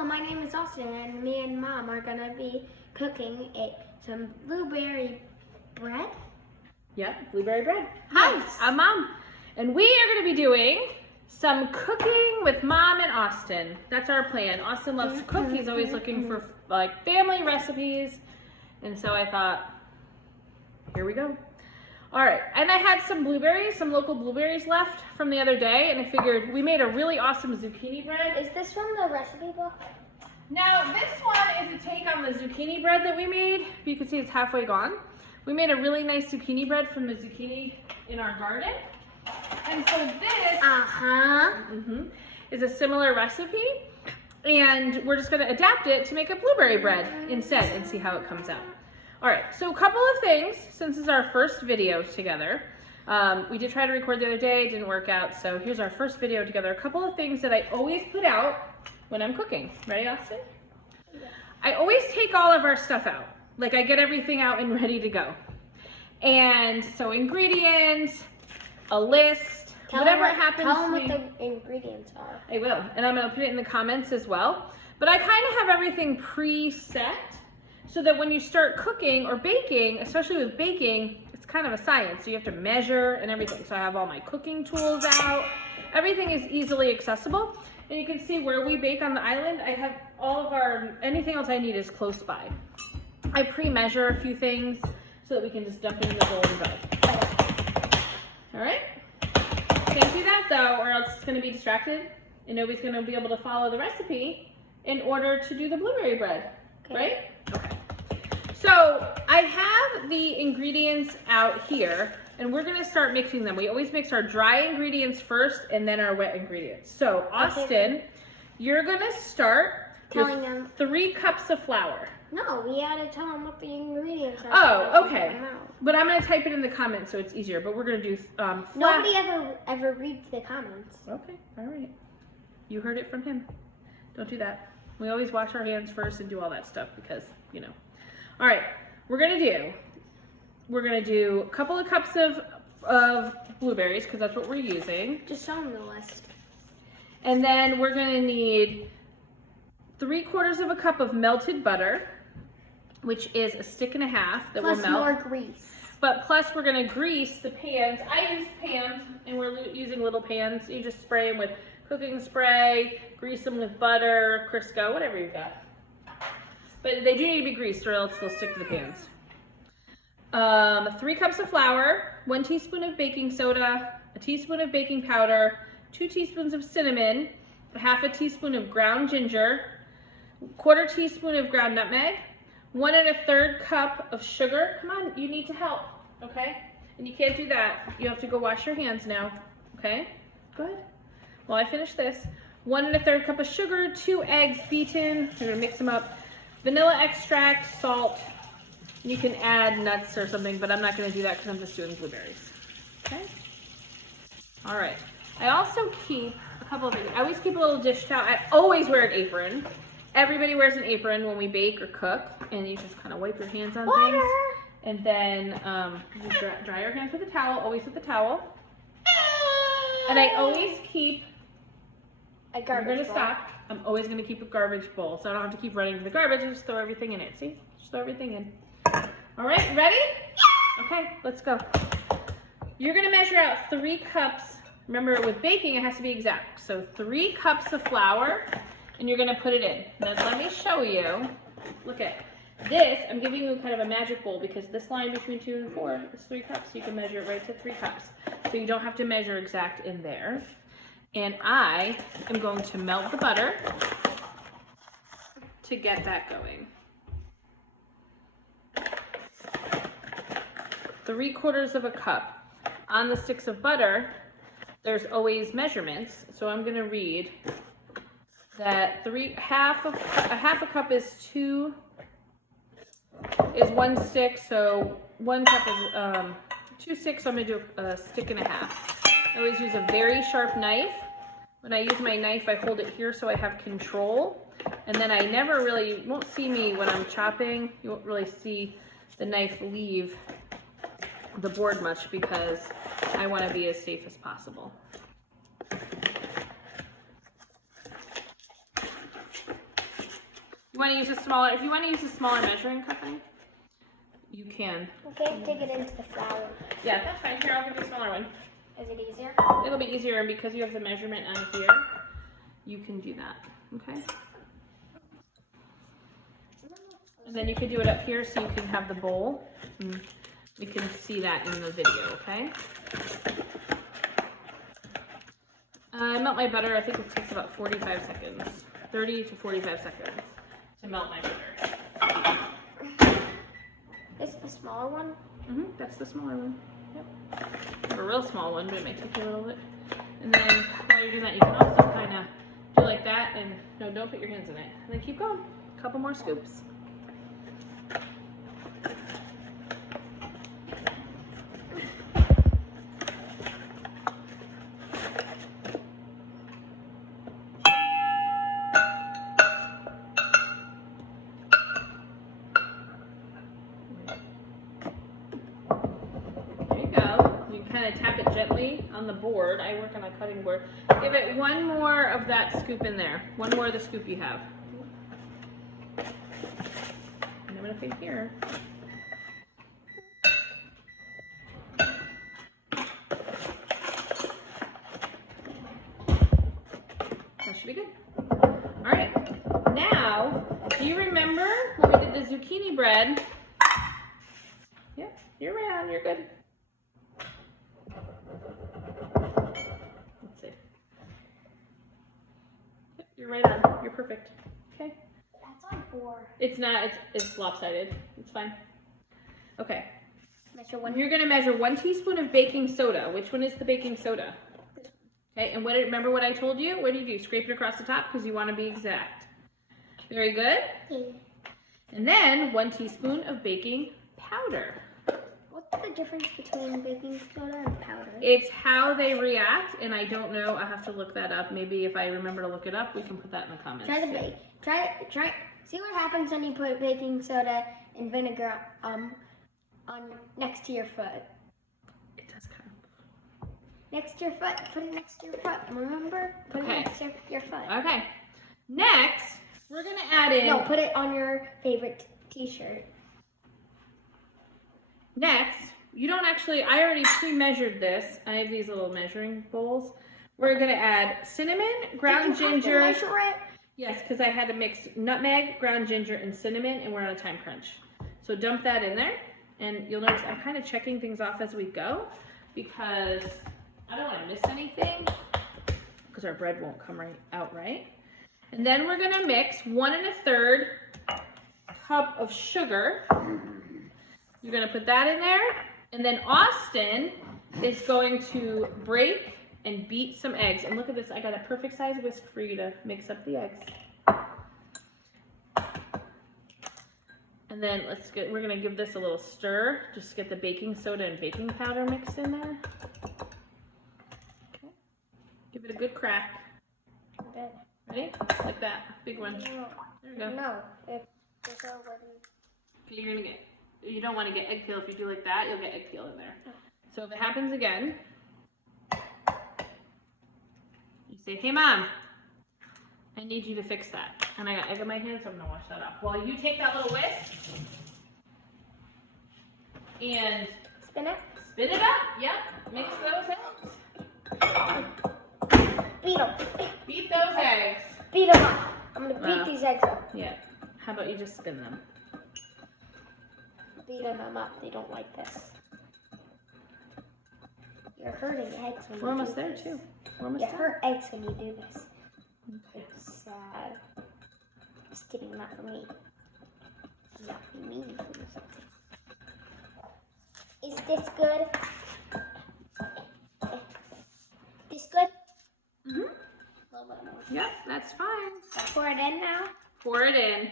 Hello, my name is Austin, and me and Mom are gonna be cooking some blueberry bread. Yep, blueberry bread. Hi, I'm Mom, and we are going to be doing some cooking with Mom and Austin. That's our plan. Austin loves to cook. He's always looking for like family recipes, and so I thought, here we go. All right, and I had some blueberries, some local blueberries left from the other day, and I figured we made a really awesome zucchini bread. Is this from the recipe book? Now, this one is a take on the zucchini bread that we made. You can see it's halfway gone. We made a really nice zucchini bread from the zucchini in our garden. And so this is a similar recipe, and we're just gonna adapt it to make a blueberry bread instead and see how it comes out. All right, so a couple of things, since this is our first video together. We did try to record the other day, it didn't work out, so here's our first video together. A couple of things that I always put out when I'm cooking. Ready, Austin? Yeah. I always take all of our stuff out. Like, I get everything out and ready to go. And so ingredients, a list, whatever happens. Tell them what the ingredients are. I will, and I'm gonna put it in the comments as well. But I kind of have everything preset so that when you start cooking or baking, especially with baking, it's kind of a science. So you have to measure and everything. So I have all my cooking tools out. Everything is easily accessible. And you can see where we bake on the island, I have all of anything else I need is close by. I pre-measure a few things so that we can just dump it in the bowl and go. All right? Can't do that though, or else it's gonna be distracted and nobody's gonna be able to follow the recipe in order to do the blueberry bread, right? Okay. So I have the ingredients out here and we're gonna start mixing them. We always mix our dry ingredients first and then our wet ingredients. So Austin, you're gonna start Telling them 3 cups of flour. No, we had to tell them what the ingredients are. Oh, okay. But I'm gonna type it in the comments so it's easier. But we're gonna do Nobody ever reads the comments. Okay, all right. You heard it from him. Don't do that. We always wash our hands first and do all that stuff because, you know. All right, we're gonna do a couple of cups of blueberries because that's what we're using. Just show them the list. And then we're gonna need 3/4 of a cup of melted butter, which is a stick and a half that will melt. Plus more grease. But plus we're gonna grease the pans. I use pans and we're using little pans. You just spray them with cooking spray, grease them with butter, Crisco, whatever you've got. But they do need to be greased or else they'll stick to the pans. 3 cups of flour, 1 teaspoon of baking soda, a teaspoon of baking powder, 2 teaspoons of cinnamon, 1/2 teaspoon of ground ginger, 1/4 teaspoon of ground nutmeg, 1 1/3 cup of sugar. Come on, you need to help, okay? And you can't do that. You have to go wash your hands now, okay? Go ahead. While I finish this, 1 1/3 cup of sugar, 2 eggs beaten. We're gonna mix them up. Vanilla extract, salt. You can add nuts or something, but I'm not gonna do that because I'm just doing blueberries, okay? All right. I also keep a couple of things. I always keep a little dish towel. I always wear an apron. Everybody wears an apron when we bake or cook, and you just kind of wipe your hands on things. And then you dry your hands with a towel, always with a towel. And I always keep A garbage You're gonna bowl. stop. I'm always gonna keep a garbage bowl, so I don't have to keep running to the garbage. I just throw everything in it. See? Just throw everything in. All right, ready? Yeah. Okay, let's go. You're gonna measure out 3 cups. Remember, with baking, it has to be exact. So 3 cups of flour, and you're gonna put it in. Now let me show you. Look at this. I'm giving you kind of a magic bowl because this line between 2 and 4 is 3 cups. You can measure it right to 3 cups. So you don't have to measure exact in there. And I am going to melt the butter to get that going. 3/4 of a cup. On the sticks of butter, there's always measurements. So I'm gonna read that a half a cup is 1 stick. So 1 cup is 2 sticks, so I'm gonna do a stick and a half. I always use a very sharp knife. When I use my knife, I hold it here so I have control. And then you won't see me when I'm chopping. You won't really see the knife leave the board much because I want to be as safe as possible. want to use a smaller, if you want to use a smaller measuring cup, you can. Okay, dig it into the flour. Yeah, that's fine. Here, I'll give you a smaller one. Is it easier? It'll be easier because you have the measurement on here. You can do that, okay? And then you can do it up here so you can have the bowl. And you can see that in the video, okay? Melt my butter, I think it takes about 45 seconds. 30 to 45 seconds to melt my butter. This is the smaller one? That's the smaller one. Yep. I have a real small one, but it might take you a little bit. And then while you're doing that, you can also kind of do like that, and no, don't put your hands in it. And then keep going. A couple more scoops. Tap it gently on the board. I work on a cutting board. Give it one more of that scoop in there. One more of the scoop you have. And I'm going to put here. That should be good. All right. Now, do you remember when we did the zucchini bread? Yeah, you're right on. You're good. You're right on. You're perfect. Okay. That's on 4. It's not. It's lopsided. It's fine. Okay. Measure one. You're gonna measure 1 teaspoon of baking soda. Which one is the baking soda? Okay. And remember what I told you? What do? Scrape it across the top because you want to be exact. Very good. Okay. And then 1 teaspoon of baking powder. What's the difference between baking soda and powder? It's how they react, and I don't know. I have to look that up. Maybe if I remember to look it up, we can put that in the comments. Try. See what happens when you put baking soda and vinegar on next to your foot. It does kind of. Next to your foot. Put it next to your foot. Remember? Put it next to your foot. Okay. Next, we're gonna add in. No, put it on your favorite T-shirt. Next, you don't actually, I already pre-measured this. I have these little measuring bowls. We're gonna add cinnamon, ground ginger. Did you have to measure it? Yes, because I had to mix nutmeg, ground ginger, and cinnamon, and we're on a time crunch. So dump that in there, and you'll notice I'm kind of checking things off as we go because I don't want to miss anything because our bread won't come out right. And then we're gonna mix 1 1/3 cup of sugar. You're gonna put that in there, and then Austin is going to break and beat some eggs. And look at this, I got a perfect size whisk for you to mix up the eggs. And then we're gonna give this a little stir. Just get the baking soda and baking powder mixed in there. Okay. Give it a good crack. Okay. Ready? Like that, big one. No. There we go. No. It's already. Okay, you're gonna get. You don't want to get egg peel. If you do like that, you'll get egg peel in there. So if it happens again, you say, "Hey, Mom, I need you to fix that." And I got egg in my hand, so I'm gonna wash that off. While you take that little whisk and Spin it. spin it up. Yep. Mix those eggs. Beat them. Beat those eggs. Beat them up. I'm gonna beat these eggs up. Yeah. How about you just spin them? Beating them up. They don't like this. You're hurting eggs when you do this. We're almost there too. We're almost You done. hurt eggs when you do this. Okay. It's sad. Just kidding, not for me. Not for me. Is this good? This good? Mhm. A little bit more. Yep, that's fine. Pour it in now. Pour it in.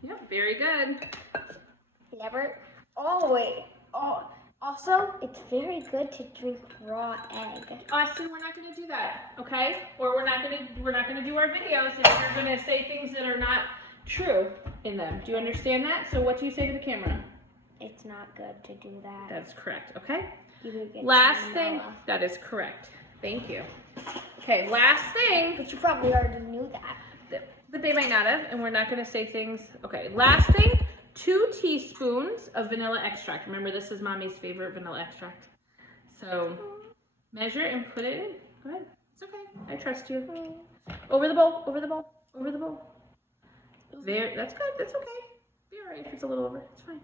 Yep, very good. Never. Oh wait. Oh. Also, it's very good to drink raw egg. Austin, we're not going to do that, okay? Or we're not going to do our videos if you're going to say things that are not true in them. Do you understand that? So what do you say to the camera? It's not good to do that. That's correct, okay? You will get Last salmonella. thing, that is correct. Thank you. Okay, last thing. But you probably already knew that. But they might not have, and we're not going to say things. Okay, last thing, 2 teaspoons of vanilla extract. Remember, this is Mommy's favorite vanilla extract. So measure and put it in. Go ahead. It's okay. I trust you. Over the bowl, over the bowl, over the bowl. There, that's good. That's okay. Be all right if it's a little over. It's fine.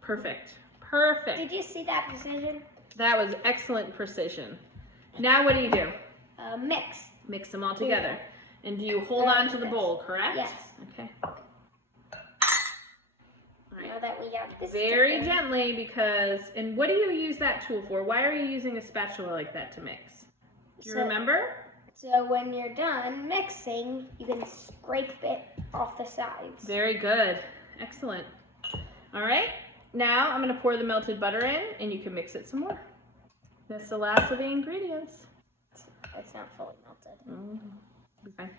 Perfect. Perfect. Did you see that precision? That was excellent precision. Now what do? Mix. Mix them all together. And do you hold on to the bowl, correct? Yes. Okay. All right. Now that we have this. Very together. gently because, and what do you use that tool for? Why are you using a spatula like that to mix? Do you remember? So when you're done mixing, you can scrape it off the sides. Very good. Excellent. All right. Now I'm going to pour the melted butter in and you can mix it some more. That's the last of the ingredients. It's not fully melted. Be fine.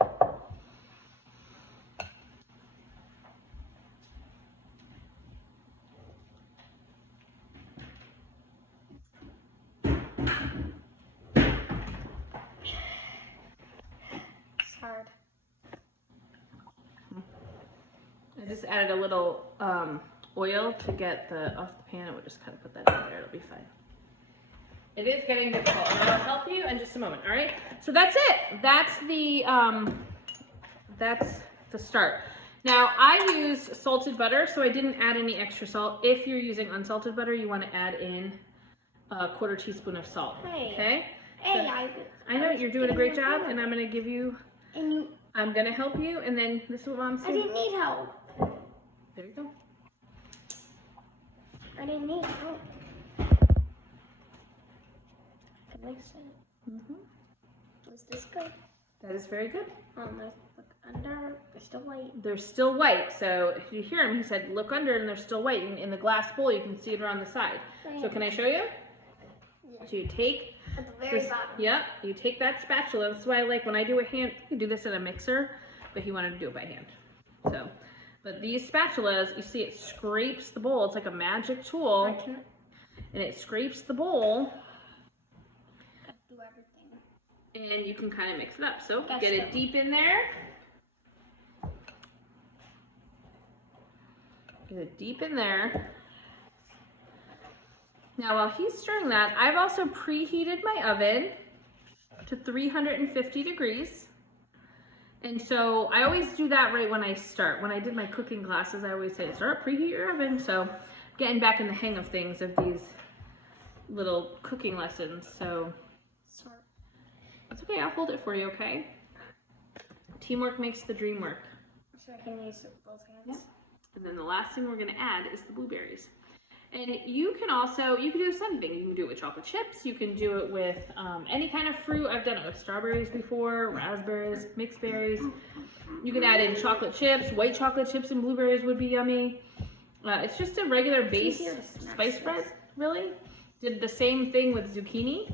It's hard. I just added a little oil to get the off the pan, and we'll just kind of put that in there. It'll be fine. It is getting difficult, and I'll help you in just a moment. All right. So that's it. That's the start. Now I used salted butter, so I didn't add any extra salt. If you're using unsalted butter, you want to add in a 1/4 teaspoon of salt. Hey. Okay. Hey, I know you're doing a great job, and I'm gonna give you. And you. I'm gonna help you, and then this is what Mom's I saying. didn't need help. There you go. I didn't need help. Can I see? Is this good? That is very good. Look under. They're still white. They're still white, so if you hear him, he said, look under and they're still white. In the glass bowl, you can see it around the side. So can I show you? Yeah. So you take At the very this, bottom. yep, you take that spatula. That's why I like when I do a hand, you can do this in a mixer, but he wanted to do it by hand. So, but these spatulas, you see it scrapes the bowl. It's like a magic tool, I can and it scrapes the bowl, do everything. and you can kind of mix it up. So Guess get it so. deep in there. Get it deep in there. Now while he's stirring that, I've also preheated my oven to 350 degrees. And so I always do that right when I start. When I did my cooking classes, I always say, start, preheat your oven. So getting back in the hang of things, of these little cooking lessons. So Sorry. it's okay, I'll hold it for you, okay? Teamwork makes the dream work. So I can use both hands. And then the last thing we're gonna add is the blueberries. And you can also, you can do anything. You can do it with chocolate chips. You can do it with any kind of fruit. I've done it with strawberries before, raspberries, mixed berries. You can add in chocolate chips. White chocolate chips and blueberries would be yummy. It's just a regular base easier to smash spice this. bread, really. Did the same thing with zucchini.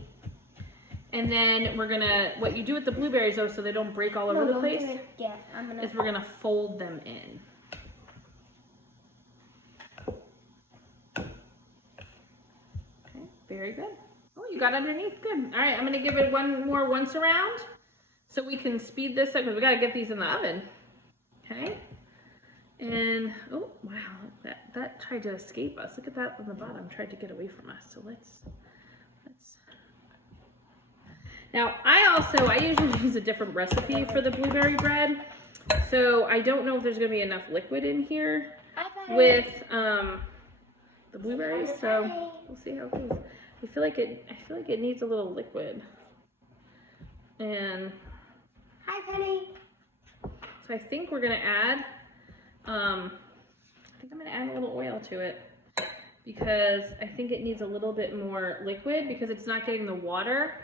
And then we're gonna, what you do with the blueberries though, so they don't break all over the place, Yeah, I'm gonna. is we're gonna fold them in. Okay, very good. Oh, you got underneath, good. All right, I'm gonna give it one more once around so we can speed this up because we gotta get these in the oven. Okay, and oh wow, that tried to escape us. Look at that on the bottom, tried to get away from us. So let's. Now I usually use a different recipe for the blueberry bread, so I don't know if there's gonna be enough liquid in here with the blueberries. So we'll see how it goes. I feel like it needs a little liquid. And Hi, Penny. so I think we're gonna add. I think I'm gonna add a little oil to it because I think it needs a little bit more liquid because it's not getting the water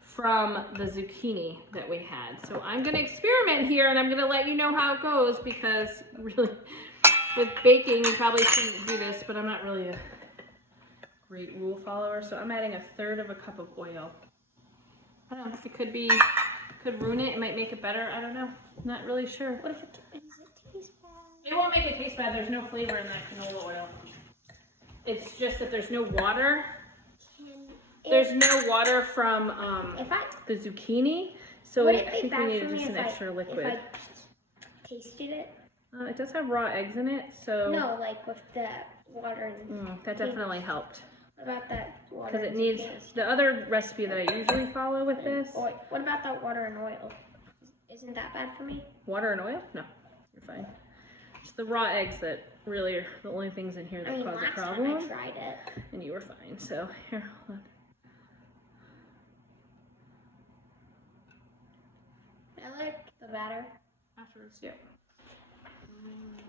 from the zucchini that we had. So I'm gonna experiment here and I'm gonna let you know how it goes because really with baking you probably shouldn't do this, but I'm not really a great rule follower. So I'm adding 1/3 cup of oil. I don't know, it could ruin it, it might make it better, I don't know. Not really sure. What if it tastes bad? It won't make it taste bad, there's no flavor in that canola oil. It's just that there's no water. There's no water from the zucchini, So Would I it be think we bad need for me just an if extra if liquid. I tasted it? It does have raw eggs in it, so No, like with the water and that definitely helped. what about that water? Because it and needs zucchini? the other recipe that I usually follow with this. What about that water and oil? Isn't that bad for me? Water and oil? No, you're fine. It's the raw eggs that really are the only things in here that cause a last problem. time I tried it. And you were fine. So here, hold on. I like the batter. Afterwards, yeah.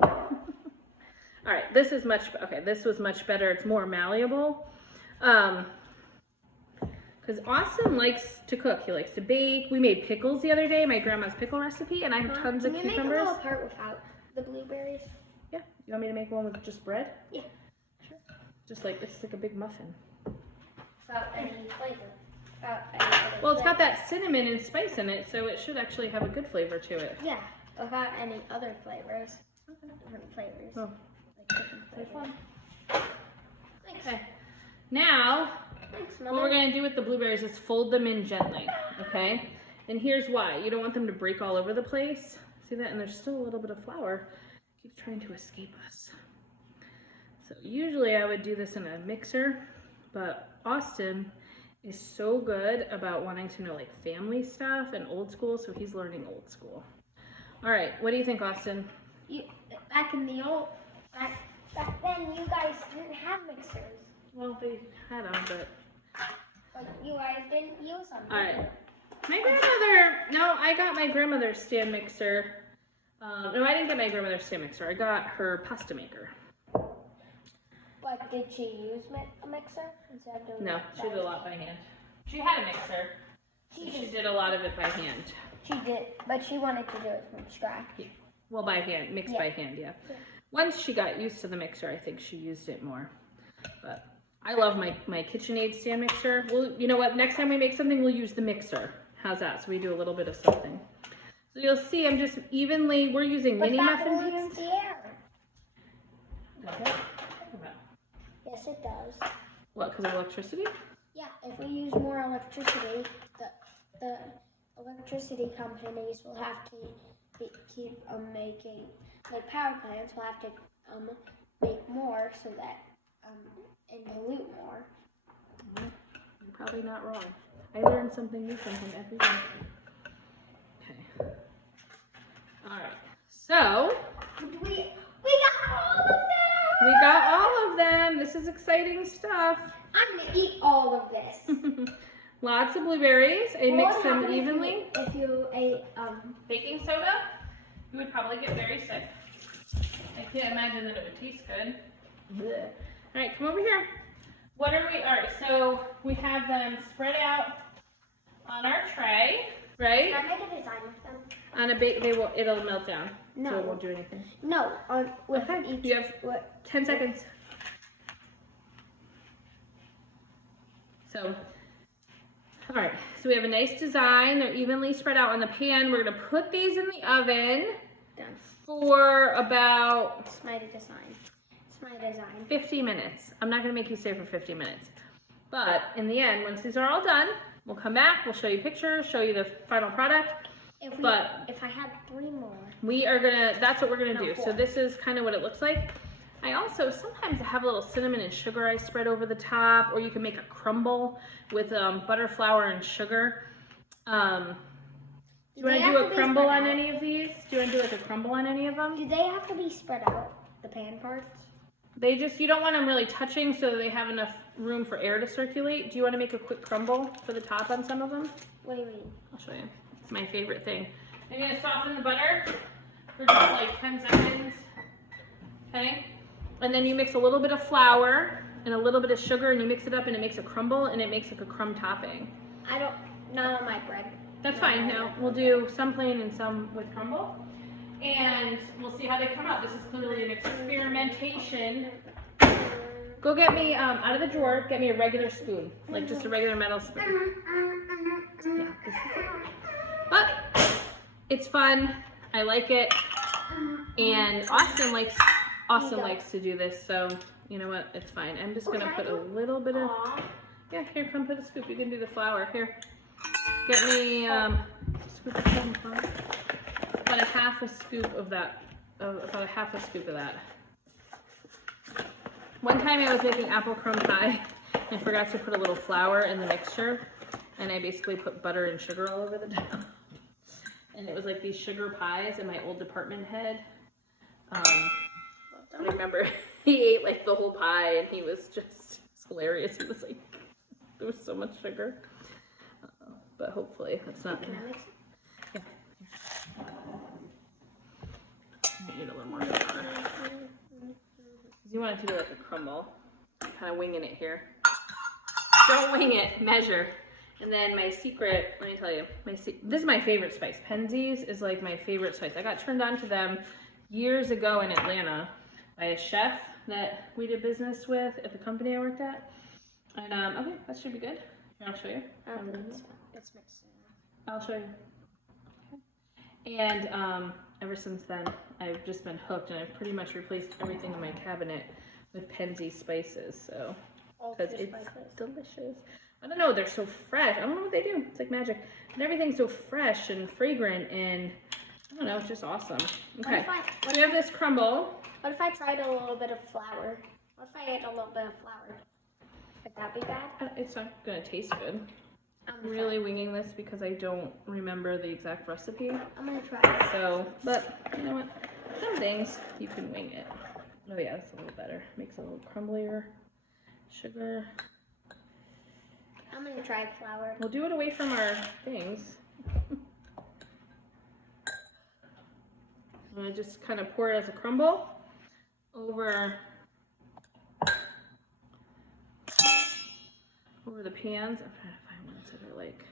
All right, this is much okay. This was much better. It's more malleable. Because Austin likes to cook. He likes to bake. We made pickles the other day, my grandma's pickle recipe, and I have tons of Can you cucumbers. make a little part without the blueberries? Yeah. You want me to make one with just bread? Yeah. Sure. Just like it's like a big muffin. Without any flavor. Without any other Well, it's got flavor. that cinnamon and spice in it, so it should actually have a good flavor to it. Yeah, without any other flavors. Different flavors. Oh, Like different there's flavors. one. Thanks. Okay. Now, Thanks, what Mother. we're gonna do with the blueberries is fold them in gently, okay? And here's why. You don't want them to break all over the place. See that? And there's still a little bit of flour. It keeps trying to escape us. So usually I would do this in a mixer, but Austin is so good about wanting to know like family stuff and old school, so he's learning old school. All right, what do you think, Austin? Back in the old, back then, you guys didn't have mixers. Well, they had them, but... Like, you guys didn't use them. All right. My grandmother, no, I got my grandmother's stand mixer. No, I didn't get my grandmother's stand mixer. I got her pasta maker. But did she use a mixer instead of doing No, it she did a lot by hand. She had a mixer. She did a lot of it by hand. She did, but she wanted to do it from scratch. Yeah. Well, by hand, mixed by hand, yeah. Once she got used to the mixer, I think she used it more. But I love my KitchenAid stand mixer. Well, you know what? Next time we make something, we'll use the mixer. How's that? So we do a little bit of something. So you'll see, I'm just evenly. We're using mini muffin pans. The air. Does it? Yes, it does. What? Because of electricity? Yeah, if we use more electricity, the electricity companies will have to keep making, like power plants will have to make more so that and pollute more. You're probably not wrong. I learn something new from him every day. Okay. All right. So We got all of them. we got all of them. This is exciting stuff. I'm gonna eat all of this. Lots of blueberries. I mix What them happened evenly. If you ate Baking soda, you would probably get very sick. I can't imagine that it would taste good. Blech. All right, come over here. What are we? All right, so we have them spread out on our tray, right? Can I make a design with them? On a bake, it'll melt down, so No. it won't do anything. No, with Okay, each. you have 10 seconds. So, all right, so we have a nice design. They're evenly spread out on the pan. We're gonna put these in the oven Done. for about It's my design. It's my design. 50 minutes. I'm not gonna make you stay for 50 minutes. But in the end, once these are all done, we'll come back, we'll show you pictures, show you the final product. If I had 3 more. That's what we're gonna No, do. 4. So this is kind of what it looks like. I also sometimes have a little cinnamon and sugar I spread over the top, or you can make a crumble with butter, flour, and sugar. Do you want to do a crumble on any of these? Do you want to do like a crumble on any of them? Do they have to be spread out, the pan parts? You don't want them really touching so that they have enough room for air to circulate. Do you want to make a quick crumble for the top on some of them? What do you mean? I'll show you. It's my favorite thing. I'm going to soften the butter for just like 10 seconds. Okay? And then you mix a little bit of flour and a little bit of sugar and you mix it up and it makes a crumble and it makes like a crumb topping. Not on my bread. That's fine. Now we'll do some plain and some with crumble. And we'll see how they come out. This is clearly an experimentation. Go get me, out of the drawer, get me a regular spoon. Like just a regular metal spoon. Yeah, this is it. But it's fun. I like it. And Austin likes to do this, so you know what? It's fine. I'm just gonna put a little bit of, yeah, here, come put a scoop. You can do the flour. Here, get me scoop of seven pie. About a half a scoop of that. About a half a scoop of that. One time I was making apple crumb pie. I forgot to put a little flour in the mixture, and I basically put butter and sugar all over the top. And it was like these sugar pies, and my old department head, I remember he ate like the whole pie, and he was just, it's hilarious. He was like, there was so much sugar. But hopefully that's not. Can I mix it? Yeah. I need a little more flour. You want it to be like a crumble. I'm kind of winging it here. Don't wing it, measure. And then my secret, let me tell you, this is my favorite spice. Penzeys is like my favorite spice. I got turned on to them years ago in Atlanta by a chef that we did business with at the company I worked at. And okay, that should be good. Here, I'll show you. It's mixed. I'll show you. Okay. And ever since then, I've just been hooked, and I've pretty much replaced everything in my cabinet with Penzeys spices. So, because it's delicious. I don't know, they're so fresh. I don't know what they do. It's like magic. And everything's so fresh and fragrant, and I don't know, it's just awesome. Okay, so we have this crumble. What if I tried a little bit of flour? What if I ate a little bit of flour? Would that be bad? It's not gonna taste good. I'm really winging this because I don't remember the exact recipe. I'm gonna try it. So, but you know what? Some things you can wing it. Oh yeah, that's a little better. Makes it a little crumblier. Sugar. I'm gonna try flour. We'll do it away from our things. I'm gonna just kind of pour it as a crumble over the pans. I'm trying to find ones that are like,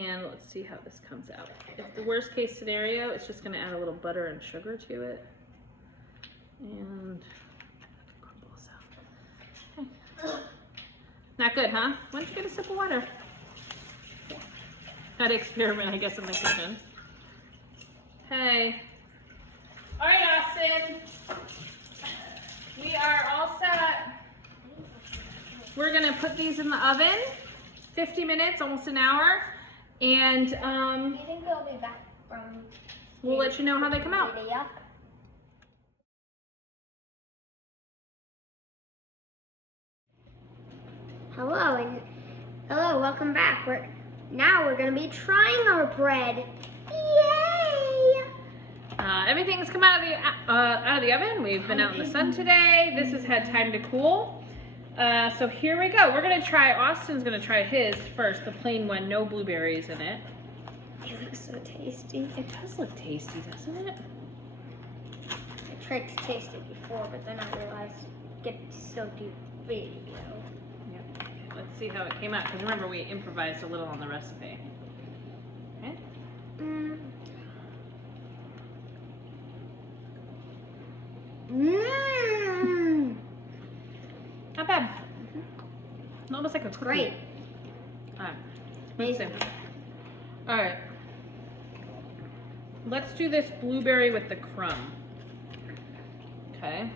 and let's see how this comes out. If the worst case scenario, it's just gonna add a little butter and sugar to it. And crumble this out. Okay. Not good, huh? Why don't you get a sip of water? Not an experiment, I guess, in the kitchen. Hey. All right, Austin. We are all set. We're gonna put these in the oven, 50 minutes, almost an hour, and You think they'll be back from? we'll let you know how they come out. Video? Hello, welcome back. We're gonna be trying our bread. Yay! Everything's come out of the oven. We've been out in the sun today. This has had time to cool. So here we go. We're gonna try. Austin's gonna try his first, the plain one, no blueberries in it. It looks so tasty. It does look tasty, doesn't it? I tried to taste it before, but then I realized get so deep video. Yep. Okay, let's see how it came out. Because remember, we improvised a little on the recipe. Okay. Mmm. Not bad. Almost like a cookie. Great. All right. Amazing. All right. Let's do this blueberry with the crumb. Okay.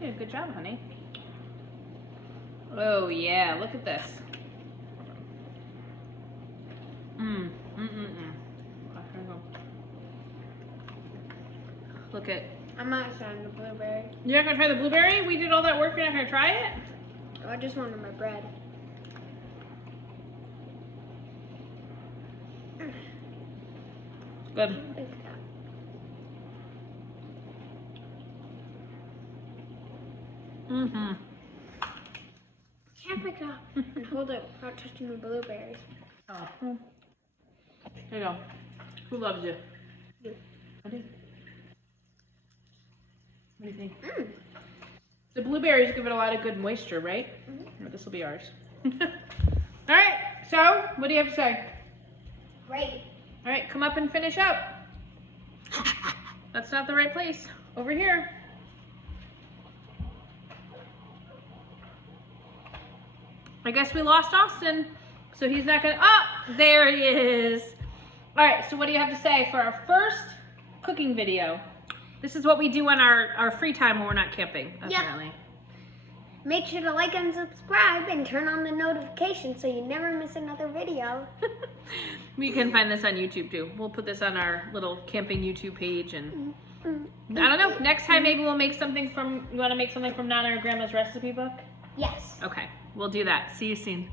Yeah, good job, honey. Oh yeah, look at this. Look at. I'm not trying the blueberry. You're not gonna try the blueberry? We did all that work. You're not gonna try it? I just wanted my bread. Good. Mm-hmm. Can't pick it up and hold it without touching the blueberries. Oh. There you go. Who loves you? You. I do. What do you think? Mm. The blueberries give it a lot of good moisture, right? Mm-hmm. This will be ours. All right. So, what do you have to say? Great. All right, come up and finish up. That's not the right place. Over here. I guess we lost Austin, so he's not gonna, oh, there he is. All right, so what do you have to say for our first cooking video? This is what we do on our free time when we're not camping, apparently. Make sure to like and subscribe and turn on the notifications so you never miss another video. We can find this on YouTube too. We'll put this on our little camping YouTube page, and I don't know. Next time maybe we'll make something from. You want to make something from Nana or Grandma's recipe book? Yes. Okay, we'll do that. See you soon.